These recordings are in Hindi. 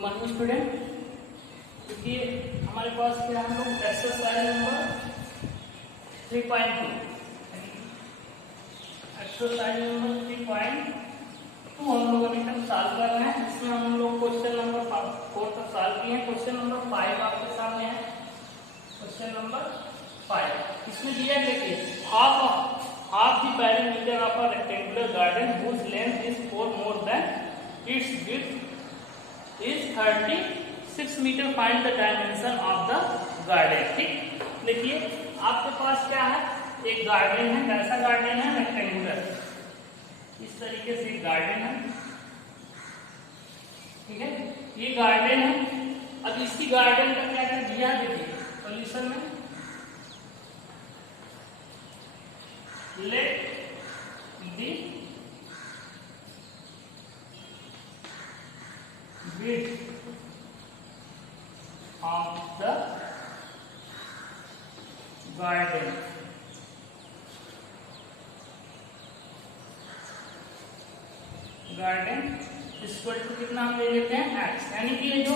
मॉर्निंग स्टूडेंट, देखिए हमारे पास क्या हम लोग एक्सरसाइज नंबर 3.2 एक्सरसाइज नंबर 3.2 हम लोग अभी तक सॉल्व कर रहे हैं। इसमें हम लोग क्वेश्चन नंबर 4 तक सॉल्व किए हैं। क्वेश्चन नंबर 5 आपके सामने है। क्वेश्चन नंबर 5 इसमें दिया है, देखिए half the perimeter of a rectangular garden whose length is 4 more than its width is 36 meter. Find the dimension of the garden. ठीक, देखिए आपके पास क्या है, एक गार्डन है। कैसा गार्डन है? रेक्टेंगुलर। इस तरीके से एक गार्डन है, ठीक है, ये गार्डन है। अब इसकी गार्डन का क्या क्या दिया, देखिए सॉल्यूशन में let the width of the garden equal to कितना हम ले लेते हैं x, यानी कि ये जो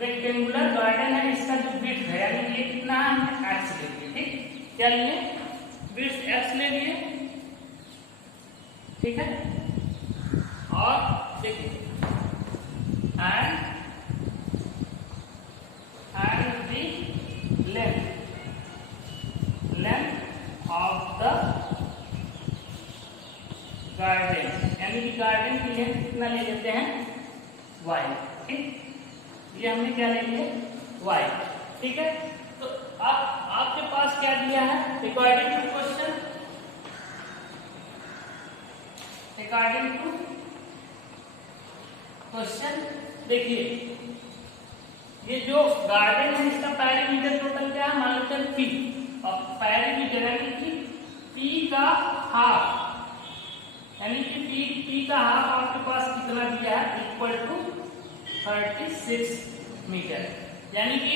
रेक्टेंगुलर गार्डन है इसका जो विड्थ है यानी कि ये कितना है, हमने x ले लिया। ठीक, क्या लिए? विड्थ x ले लिए, ठीक है। और देखिए and the length of the garden, यानी कि गार्डन की लेंथ कितना ले लेते हैं, y। ठीक, ये हमने क्या ले लिया, y। ठीक है, तो आपके पास क्या दिया है, अकॉर्डिंग टू क्वेश्चन, देखिए ये जो गार्डन है इसका पेरीमीटर टोटल क्या है, मान लेते हैं p। और पेरीमीटर यानी कि p का हाफ, यानी कि p का हाफ आपके पास कितना दिया है, इक्वल टू 36 मीटर। यानी कि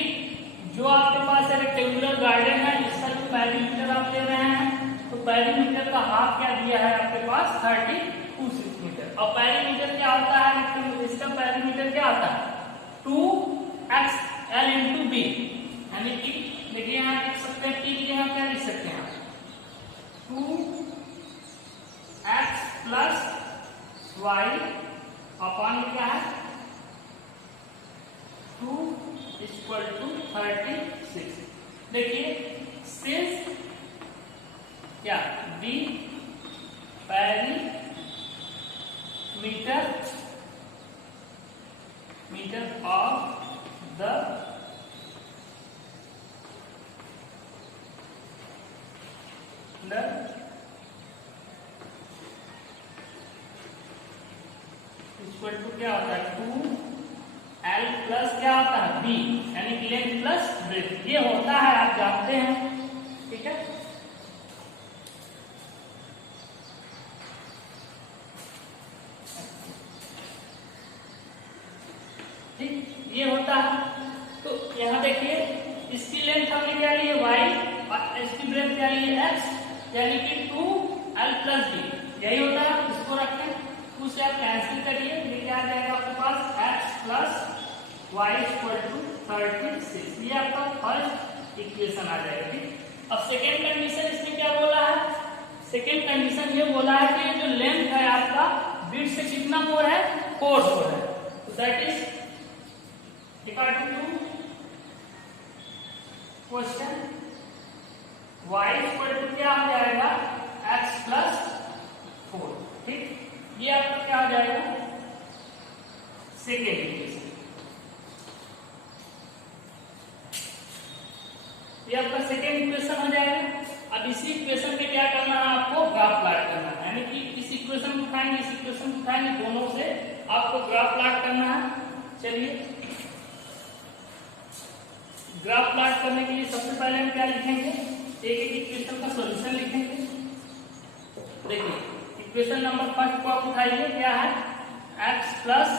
जो आपके पास रेक्टेंगुलर गार्डन है इसका जो पेरीमीटर आप ले रहे हैं, तो पेरीमीटर का हाफ क्या दिया है आपके पास, 32 मीटर। और पेरीमीटर क्या होता है, इसका पेरीमीटर क्या आता है, 2xl इंटू b। यानी कि देखिए यहाँ लिख सकते हैं p के यहाँ क्या लिख सकते हैं, 2x प्लस y अपॉन क्या है 2 इक्वल टू 36। देखिए सिंस क्या b metre of the equal to क्या होता है, 2l प्लस क्या होता है b, यानी कि लेंथ प्लस ब्रेथ। ये होता है, आप जानते हैं। ठीक है, ठीक, ये होता है। तो यहाँ देखिए इसकी लेंथ हमने क्या ली है, y, और इसकी ब्रेथ क्या ली है, x, यानी कि 2l प्लस b। यही होता है, इसको रखें, उसे आप कैंसिल करिए, ये क्या आ जाएगा आपके पास, x plus y equal to 36। ये आपका फर्स्ट इक्वेशन आ जाएगा। ठीक, अब सेकेंड कंडीशन इसमें क्या बोला है, सेकेंड कंडीशन ये बोला है कि जो लेंथ है आपका विड्थ से कितना मोर है, 4 मोर है। तो that is according to question y equal to क्या हो जाएगा, x प्लस 4। ठीक, ये आपका क्या हो जाएगा, सेकेंड इक्वेशन। ये आपका सेकेंड इक्वेशन हो जाएगा। अब इसी इक्वेशन पे क्या करना है, आपको ग्राफ प्लॉट करना है, यानी कि इस इक्वेशन को उठाएंगे, इस इक्वेशन को उठाएंगे, दोनों से आपको ग्राफ प्लॉट करना है। चलिए ग्राफ प्लॉट करने के लिए सबसे पहले हम क्या लिखेंगे, एक एक इक्वेशन का सॉल्यूशन लिखेंगे। देखिए इक्वेशन नंबर फर्स्ट को आप उठाइए, क्या है, x plus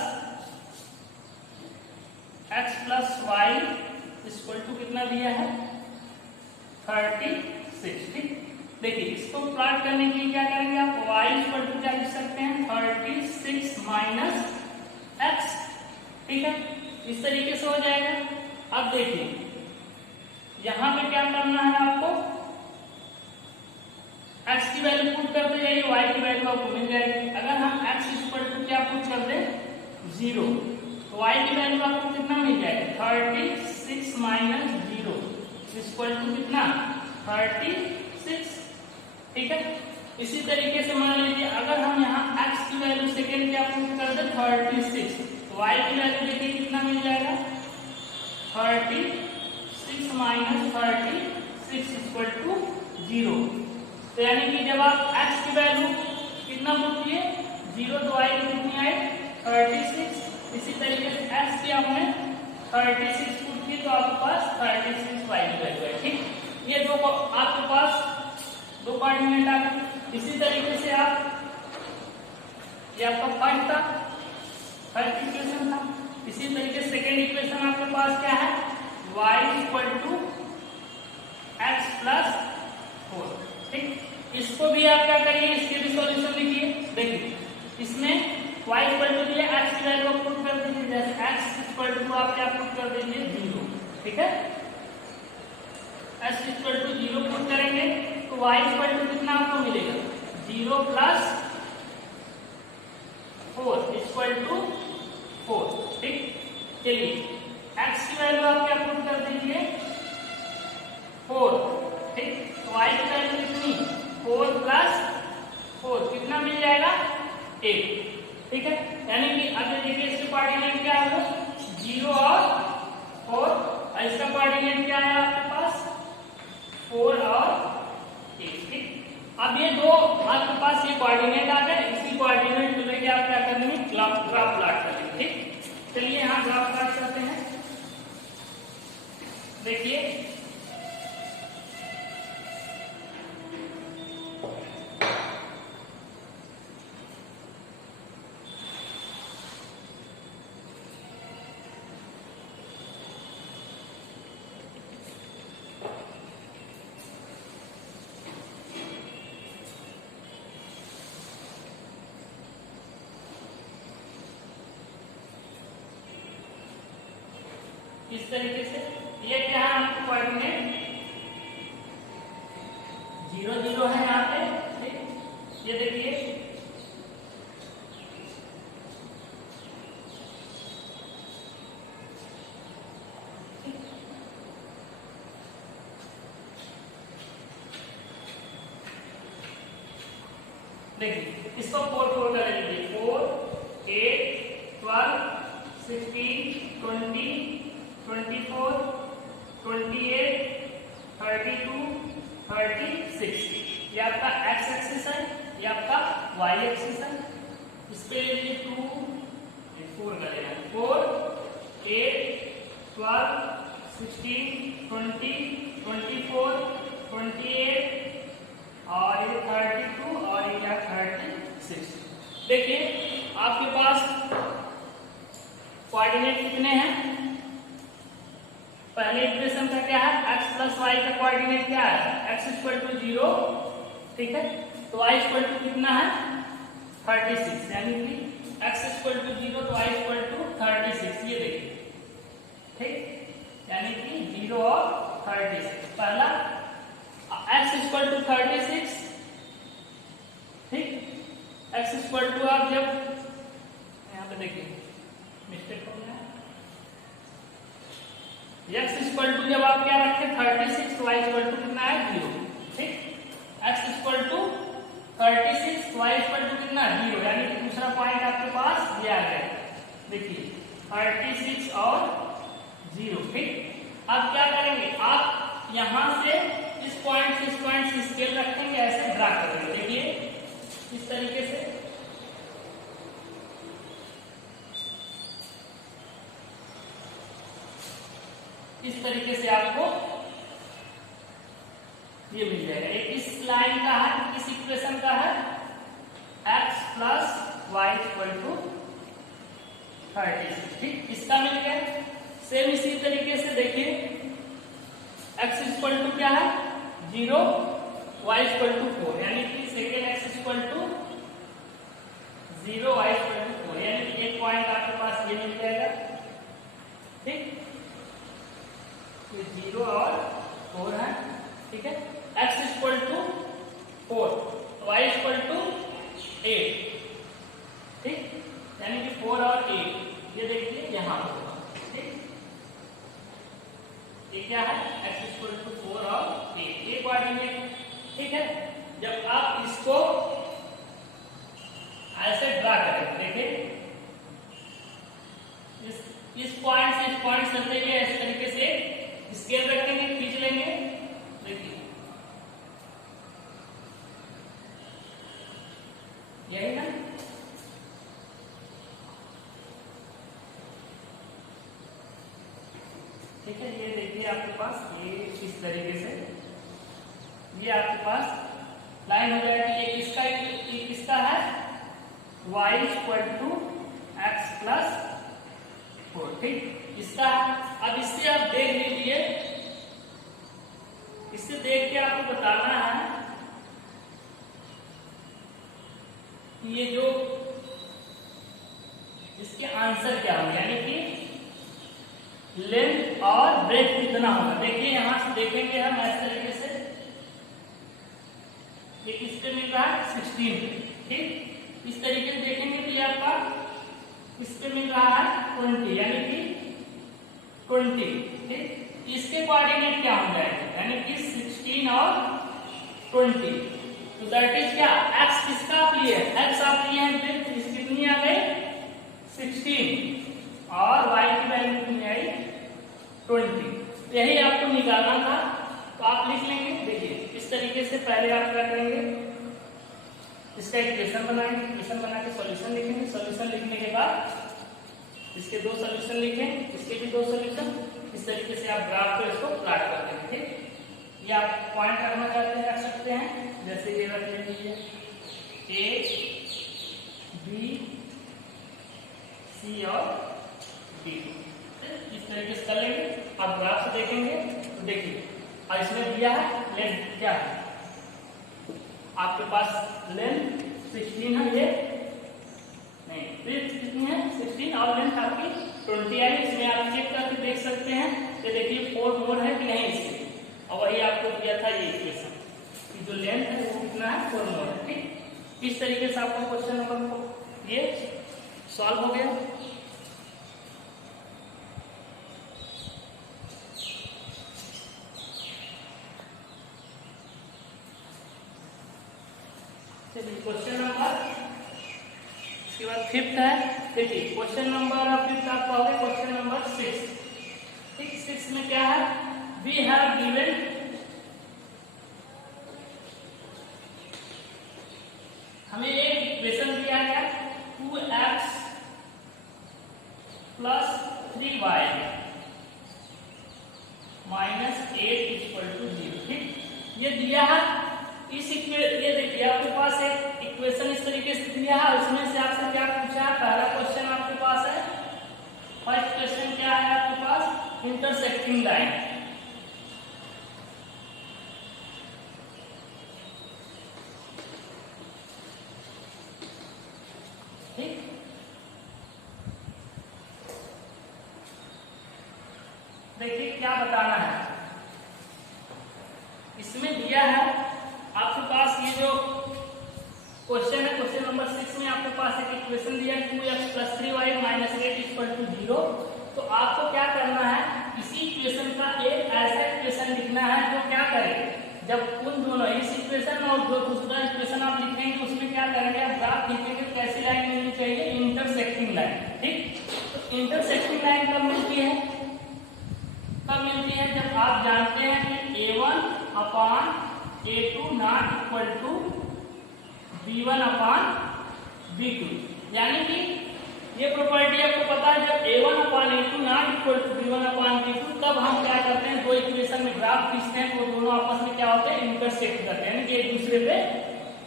y equal to कितना दिया है, 36। ठीक, देखिए इसको प्लॉट करने के लिए क्या करेंगे आप, y इक्वल टू क्या लिख सकते हैं, 36 माइनस x। ठीक है, इस तरीके से हो जाएगा। अब देखिए यहाँ पे क्या करना है आपको, x की वैल्यू पुट करते जाइए, y की वैल्यू आपको मिल जाएगी। अगर हम x इक्वल टू क्या पुट कर दें 0, तो y की वैल्यू आपको कितना मिल जाएगा 36 माइनस 0 इक्वल टू कितना 36। ठीक है, इसी तरीके से मान लीजिए अगर हम यहाँ x की वैल्यू सेकेंड क्या पुट कर दे 36, तो y की वैल्यू देखिए कितना मिल जाएगा 36 माइनस 36 इक्वल टू 0। तो यानी कि जब आप x की वैल्यू कितना पुट किए 0, तो y की कितनी आई 36। इसी तरीके से x की आपने 36 पुट की तो आपके पास 36 y की वैल्यू है। ठीक, ये दो आपके पास दो कोऑर्डिनेट आ गए। इसी तरीके से आप ये आपका फर्स्ट इक्वेशन था। इसी तरीके से सेकेंड इक्वेशन आपके पास क्या है y equal to x plus 4। ठीक, इसको भी आप क्या करिए, इसके भी सॉल्यूशन लिखिए। देखिए इसमें y इक्वल टू दिया, x की वैल्यू पुट कर दीजिए, जैसे x इक्वल टू आप क्या पुट कर दीजिए 0। ठीक है, x इक्वल टू 0 पुट करेंगे तो y इक्वल टू कितना आपको मिलेगा 0 प्लस 4 इक्वल टू 4। ठीक, चलिए x की वैल्यू आप क्या पुट कर दीजिए 4। ठीक, तो y की वैल्यू कितनी 4 प्लस 4 कितना मिल जाएगा 8। ठीक है, यानी कि अब देखिए इसके कोऑर्डिनेट क्या है 0 और 4, और इसका कोऑर्डिनेट क्या है आपके पास 4 और 8। ठीक, अब ये दो आपके पास ये कोऑर्डिनेट आ गए, इसी कोऑर्डिनेट को लेके आप क्या करेंगे ग्राफ प्लॉट करेंगे। ठीक, चलिए यहाँ ग्राफ प्लॉट करते हैं। देखिए इस तरीके से ये क्या है आपको कोऑर्डिनेट 0 0 है यहाँ पे। ठीक, ये देखिए देखिए इसको 4 4 कर लीजिए 4 8 12 16 20 24 28 32 36। ये आपका x एक्सिस है, ये आपका y एक्सिस है। इस पे लीजिए 2 4 करेगा 4 8 12 16 20 24 28 और ये 32 और ये 36। देखिए आपके पास कोऑर्डिनेट कितने हैं, पहले इक्वेशन का क्या है x प्लस वाई का कोऑर्डिनेट क्या है x इक्वल टू 0। ठीक है, तो y इक्वल टू कितना है 36, यानी कि x इक्वल टू 0 तो y इक्वल टू 36। ये देखिए ठीक, यानी कि 0 और 36। पहला x इक्वल टू 36। ठीक, x इक्वल टू आप जब यहाँ पे देखिए मिस्टेक हो गया, x इक्वल टू जब आप क्या रखे 36 तो y इक्वल टू कितना है 0। ठीक, x इक्वल टू 36 तो y इक्वल टू कितना 0, यानी कि दूसरा पॉइंट आपके पास दिया गया है। देखिए 36 और 0। ठीक, अब क्या करेंगे आप यहां से इस पॉइंट से स्केल रखेंगे, ऐसे ड्रा करेंगे। देखिए इस तरीके से इस तरीके से आपको ये मिल जाएगा। एक इस लाइन का है, इस इक्वेशन का है x plus Y equal to 36। ठीक, इसका मिल गया। सेम इसी तरीके से देखिए x इक्वल टू क्या है 0, y इक्वल टू 4, यानी कि second x equal to 0, y equal to 4, यानी कि एक पॉइंट आपके पास ये मिल जाएगा। 4, y इक्वल टू 8, ठीक, यानी कि 4 और 8 ये देखिए यहाँ होगा, ठीक, ये क्या है x इक्वल टू 4 और 8 ये कोऑर्डिनेट, ठीक है। जब आप इसको ऐसे ड्रा करें, देखिए इस पॉइंट से इस पॉइंट चलते हुए इस तरीके से स्केल रखेंगे, खींच लेंगे, देखिए यही ना, ठीक है। ये देखिए आपके पास ये इस तरीके से ये आपके पास लाइन हो जाएगी। ये किसका है y equal to X plus 4, ठीक, इसका। अब इससे आप देख लीजिए, इससे देख के आपको बताना है कि ये जो इसके आंसर क्या होंगे, यानी कि लेंथ और ब्रेथ कितना होगा। देखिए यहां से देखेंगे हम ऐसे तरीके से, ये किससे मिल रहा है 16, ठीक, इस तरीके से देखेंगे तो ये आपका इससे मिल रहा है 20, यानी कि 20, ठीक। इसके कोऑर्डिनेट क्या हो जाएंगे, यानी कि 16 और 20, तो दैट इज क्या x किसका आप लिए, x आप लिए हैं, फिर इस कितनी आ गई 16 और y की वैल्यू कितनी आई 20। यही आपको निकालना था, तो आप लिख लेंगे। देखिए इस तरीके से पहले आप क्या करेंगे, इसका इक्वेशन बनाएंगे, इक्वेशन बना के सॉल्यूशन लिखेंगे, सॉल्यूशन लिखने के बाद इसके 2 सॉल्यूशन लिखें, इसके भी 2 सॉल्यूशन, इस तरीके से आप ग्राफ को इसको प्लॉट कर देंगे, ठीक। ये आप पॉइंट रखना चाहते हैं रख सकते हैं, जैसे ये रख लीजिए A, B, C और D, इस तरीके से कर लेंगे। आप ग्राफ से देखेंगे तो देखिए, और इसमें दिया है लेंथ क्या है, आपके पास लेंथ 16 है, ये नहीं ब्रेथ कितनी है 16 और लेंथ आपकी 20 है। इसमें आप चेक करके देख सकते हैं कि देखिए 4 मोर है कि नहीं इसके, और वही आपको दिया था ये इक्वेशन कि जो लेंथ है वो कितना है 4 मोर है, ठीक। इस तरीके से आपका क्वेश्चन नंबर ये सॉल्व हो गया। क्वेश्चन नंबर, इसके बाद 5th है, देखिए क्वेश्चन नंबर 5th आपका हो गया क्वेश्चन नंबर 6, ठीक। 6 में क्या है, वी हैव गिवन हमें एक इक्वेशन दिया गया 2x plus 3y minus 8 equal to 0, ठीक। ये दिया है ये देखिए आपके पास एक इक्वेशन इस तरीके से दिया है, उसमें से आपसे क्या पूछा है, पहला क्वेश्चन आपके पास है, फर्स्ट क्वेश्चन क्या है आपके पास, इंटरसेक्टिंग लाइन, ठीक। देखिए क्या बताना है, इसमें दिया है आपके पास ये जो क्वेश्चन है, क्वेश्चन नंबर 6 में आपके पास एक इक्वेशन दिया है 2x plus 3y minus 8 equal to 0। तो आपको क्या करना है, इसी इक्वेशन का एक ऐसा इक्वेशन लिखना है जो क्या करे, जब उन दोनों इस इक्वेशन और जो दूसरा इक्वेशन आप लिखेंगे उसमें क्या करेंगे, आप ग्राफ लिखेंगे, कैसी लाइन मिलनी चाहिए, इंटरसेक्टिंग लाइन, ठीक। तो इंटरसेक्टिंग लाइन कब मिलती है, जब आप जानते हैं कि A1 upon A2 not equal to B1 upon B2, यानी कि ये प्रॉपर्टी आपको पता है, जब A1 upon A2 not equal to B1 upon B2, तब हम क्या करते हैं, दो इक्वेशन में ग्राफ खींचते हैं, वो दोनों आपस में क्या होते हैं, इंटरसेक्ट करते हैं, यानी कि एक दूसरे पे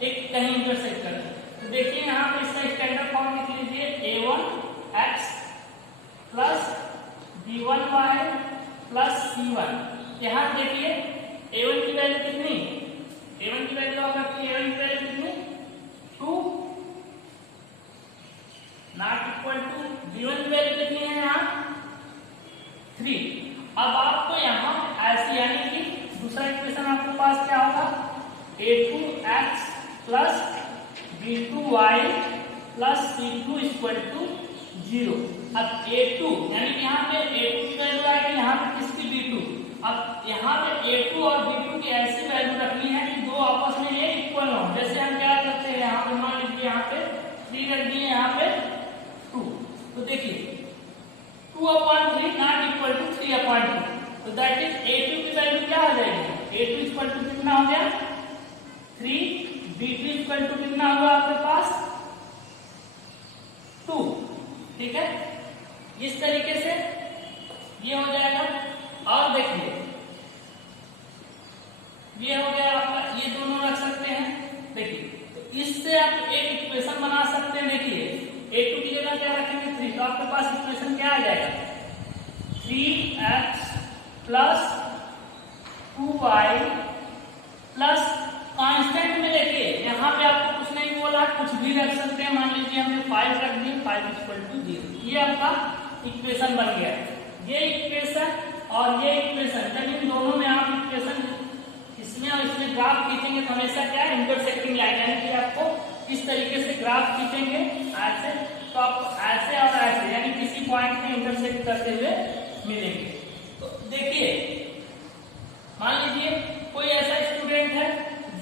एक कहीं इंटरसेक्ट करते हैं। तो देखिए यहाँ पे इसका स्टैंडर्ड फॉर्म लिख लीजिए, A1x plus B1y plus C1। यहाँ देखिए A1 की वैल्यू कितनी, A1 की वैल्यू होगा कि A1 की वैल्यू कितनी 2 नॉट इक्वल टू B1 की वैल्यू कितनी है यहाँ 3। अब आपको यहाँ ऐसी, यानी कि दूसरा इक्वेशन आपके पास क्या होगा, a2x plus b2y plus c2 equal to 0। अब a2 यानी कि यहाँ पे a2 की वैल्यू आएगी, यहाँ पे किसकी b2। अब यहाँ पे a2 और b2 की ऐसी वैल्यू रखनी है कि दो आपस में ये इक्वल हो। जैसे हम क्या करते हैं, यहाँ पे मान लीजिए यहाँ पे 3 रख दिए, यहाँ पे 2, तो देखिए 2/3 नॉट इक्वल टू 3/2, तो दैट इज a2 की वैल्यू क्या हो जाएगी, a2 इक्वल टू कितना हो गया 3, b2 इक्वल टू कितना हुआ आपके पास 2। ठीक है, इस तरीके से ये हो जाएगा। और देखिए ये हो गया आपका, ये दोनों रख सकते हैं। देखिए तो इससे आप एक इक्वेशन बना सकते हैं। देखिए a2 की जगह क्या रखेंगे 3, तो आपके पास इक्वेशन क्या आ जाएगा 3x plus 2y plus constant में। देखिए यहाँ पे आपको कुछ नहीं बोला, कुछ भी रख सकते हैं। मान लीजिए हमने 5 रख दिए, 5 इक्वल टू 0। ये आपका इक्वेशन बन गया। ये इक्वेशन और ये इक्वेशन, जब इन दोनों में आप इक्वेशन इसमें और इसमें ग्राफ खींचेंगे तो हमेशा क्या है इंटरसेक्टिंग लाइन, यानी कि आपको इस तरीके से ग्राफ खींचेंगे ऐसे, तो आपको ऐसे और ऐसे यानी किसी पॉइंट में इंटरसेक्ट करते हुए मिलेंगे। तो देखिए मान लीजिए कोई ऐसा स्टूडेंट है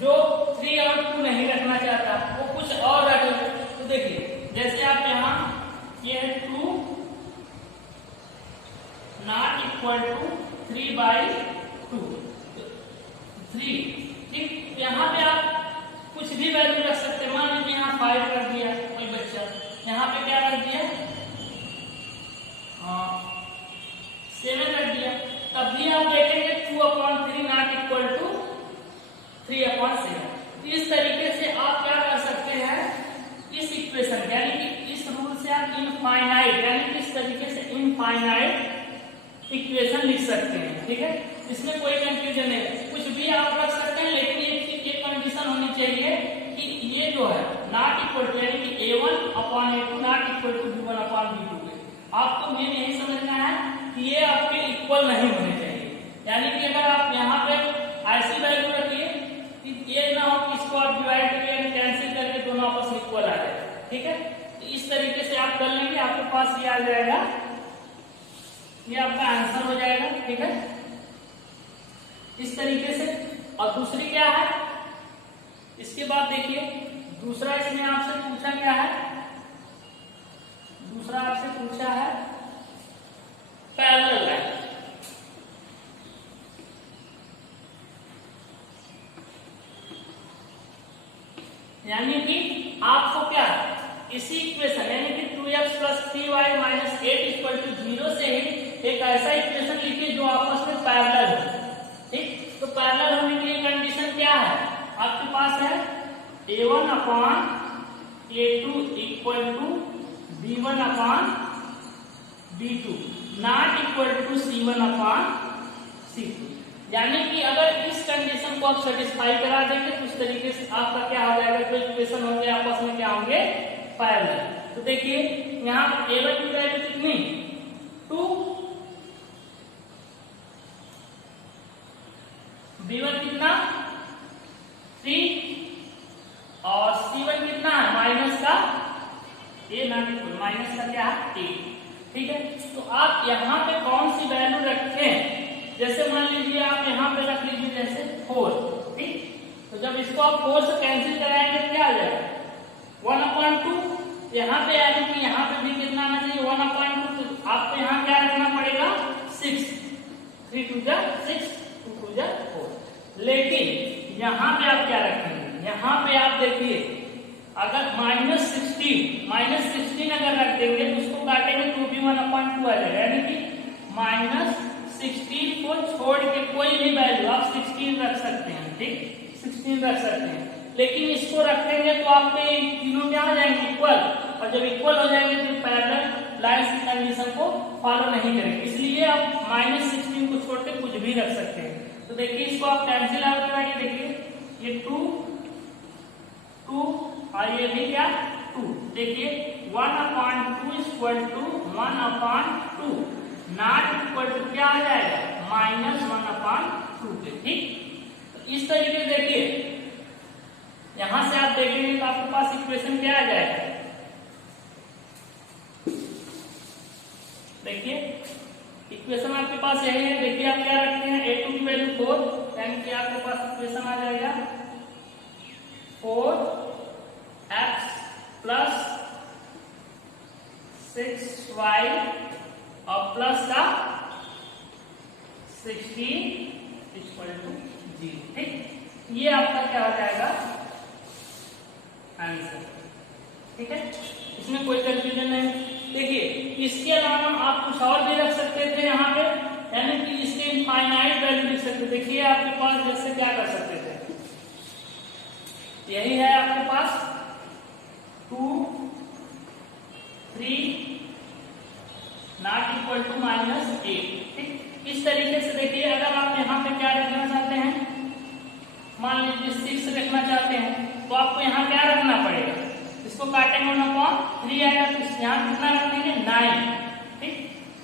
जो 3 और 2 नहीं रखना चाहता, वो कुछ और रख ले। तो देखिए जैसे आप यहाँ ये है 2 नॉट इक्वल टू 3/2, 3। ठीक, यहाँ पे आप कुछ भी वैल्यू रख सकते हैं। मान लीजिए यहाँ 5 रख दिया कोई बच्चा, यहाँ पे क्या रख दिया 7 रख दिया, तब भी आप देखेंगे 2/3 नॉट इक्वल टू 3/7। इस तरीके से आप क्या कर सकते हैं, इस इक्वेशन यानी कि इस रूल से आप इनफाइनाइट यानी कि इस तरीके से इनफाइनाइट इक्वेशन लिख सकते हैं। ठीक है, इसमें कोई कंफ्यूजन नहीं, कुछ भी आप रख सकते हैं, लेकिन एक कंडीशन होनी चाहिए कि ये जो है नॉट इक्वल टू यानी कि a1/a2 not equal to b1/b2 के। आपको मेन यही समझना है कि ये आपके इक्वल नहीं होने चाहिए। यानी कि अगर आप यहाँ पे ऐसी वैल्यू रखिए कि ये ना हो कि इसको आप डिवाइड करके कैंसिल करके दोनों आपस में इक्वल आ जाए। ठीक है, तो इस तरीके से आप कर लेंगे, आपके पास ये आ जाएगा, ये आपका आंसर हो जाएगा। ठीक है, इस तरीके से। और दूसरी क्या है, इसके बाद देखिए दूसरा इसमें आपसे पूछा क्या है, दूसरा आपसे पूछा है पैरेलल लाइन। यानी कि आपको क्या इसी इक्वेशन यानी कि 2x plus 3y minus 8 equal to 0 से ही एक ऐसा इक्वेशन लिखिए जो आपस में पैरेलल हो। ठीक, तो पैरेलल होने के लिए कंडीशन क्या है, आपके पास है a1/a2 equal to b1/b2 not equal to c1/c2। यानी कि अगर इस कंडीशन को आप सेटिस्फाई करा देंगे तो इस तरीके से आपका क्या हो जाएगा, जो इक्वेशन होंगे आपस में क्या होंगे पैरेलल। तो देखिए यहाँ a1 की वैल्यू कितनी 2, b1 कितना 3 और c1 कितना है माइनस का a नॉट इक्वल माइनस का क्या है 8। ठीक है, तो आप यहाँ पे कौन सी वैल्यू रखें, जैसे मान लीजिए आप यहाँ पे रख लीजिए जैसे 4। ठीक, तो जब इसको आप 4 से कैंसिल कराएंगे तो क्या आ जाएगा 1/2। यहाँ पे यानी कि यहाँ पे भी कितना आना चाहिए 1/2, तो आपको यहाँ क्या रखना पड़ेगा 6, 3 2 जा 6, 2 2 जा 4। लेकिन यहाँ पे आप क्या रखेंगे, यहाँ पे आप देखिए अगर -16 अगर रख देंगे तो उसको काटेंगे तो भी 1/2 आ जाएगा। यानी कि -16 को छोड़ के कोई भी वैल्यू आप 16 रख सकते हैं। ठीक, 16 रख सकते हैं, लेकिन इसको रखेंगे तो आपके तीनों क्या हो जाएंगे इक्वल, और जब इक्वल हो जाएंगे तो पैरेलल लाइंस की कंडीशन को फॉलो नहीं करेंगे, इसलिए आप -16 को छोड़ के कुछ भी रख सकते हैं। तो देखिए इसको आप कैंसिल आउट कराइए, देखिए ये 2 और ये भी क्या 2। देखिए 1/2 equal to 1/2 not equal to क्या आ जाएगा -1/2 के। ठीक, इस तरीके से देखिए आ जाएगा, देखिए इक्वेशन आपके पास यही है। देखिए आप क्या रखते हैं, a2 की वैल्यू 4, यानी कि आपके पास इक्वेशन आ जाएगा 4x प्लस 6y और प्लस का 16 इक्वल टू 0। ठीक, ये आपका क्या हो जाएगा आंसर। ठीक है, इसमें कोई कंफ्यूजन नहीं। देखिए इसके अलावा आप कुछ और भी रख सकते थे यहाँ पे, यानी कि इसके इनफाइनाइट वैल्यू लिख सकते। देखिए आपके पास जैसे क्या कर सकते थे, यही है आपके पास 2 3 नॉट इक्वल टू -8। ठीक, इस तरीके से देखिए अगर आप यहाँ पे क्या रखना चाहते हैं, मान लीजिए 6 रखना चाहते हैं, तो आपको यहाँ क्या रखना पड़ेगा, इसको काटेंगे 1/3 आएगा, तो यहाँ कितना रखेंगे 9। ठीक,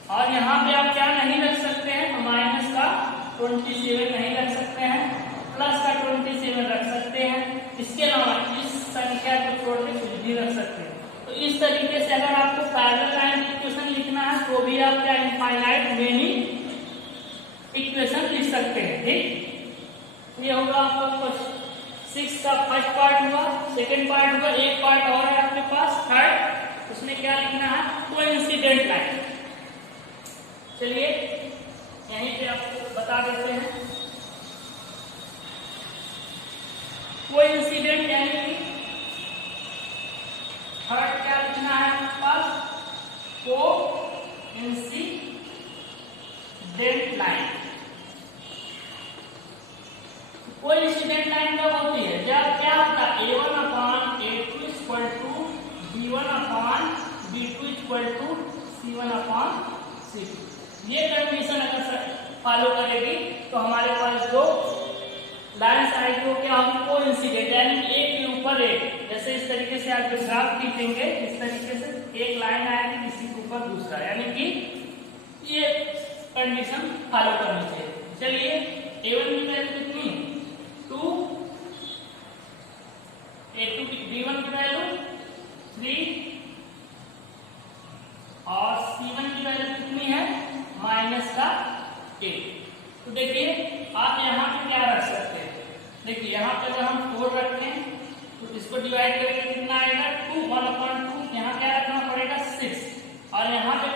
और यहाँ पे आप क्या नहीं रख सकते हैं, तो माइनस का 27 नहीं रख सकते हैं, प्लस का 27 रख सकते हैं। इसके अलावा इस संख्या को छोड़ के कुछ भी रख सकते हैं। तो इस तरीके से अगर आपको पैरेलल लाइन इक्वेशन लिखना है तो भी आप क्या इनफाइनाइट मेनी इक्वेशन लिख सकते हैं। ठीक, ये होगा आपका 6 का फर्स्ट पार्ट हुआ, सेकंड पार्ट हुआ, एक पार्ट और है आपके पास थर्ड, उसमें क्या लिखना है, कोइंसिडेंट लाइन। चलिए यहीं पे आपको बता देते हैं, कोइंसिडेंट यानी कि थर्ड क्या लिखना है आपके पास, कोइंसिडेंट लाइन। कोइंसिडेंट लाइन कब होती है, जब क्या होता है a1/a2 equal to b1/b2 equal to c1/c2। ये कंडीशन अगर फॉलो करेगी तो हमारे पास जो लाइन्स आएगी वो क्या होगी, कोइंसिडेंट, यानी एक के ऊपर एक। जैसे इस तरीके से आप ग्राफ खींचेंगे, इस तरीके से एक लाइन आएगी इसी के ऊपर दूसरा, यानी कि ये कंडीशन फॉलो करनी चाहिए। चलिए a1 की वैल्यू कितनी, 2, a2 की b1 की वैल्यू 3 और c1 की वैल्यू कितनी है -8। तो देखिए आप यहाँ पे क्या रख सकते हैं, देखिए यहाँ पे अगर हम 4 रखते हैं तो इसको डिवाइड करके कितना आएगा 2, 1/2, यहाँ क्या रखना पड़ेगा 6, और यहाँ पे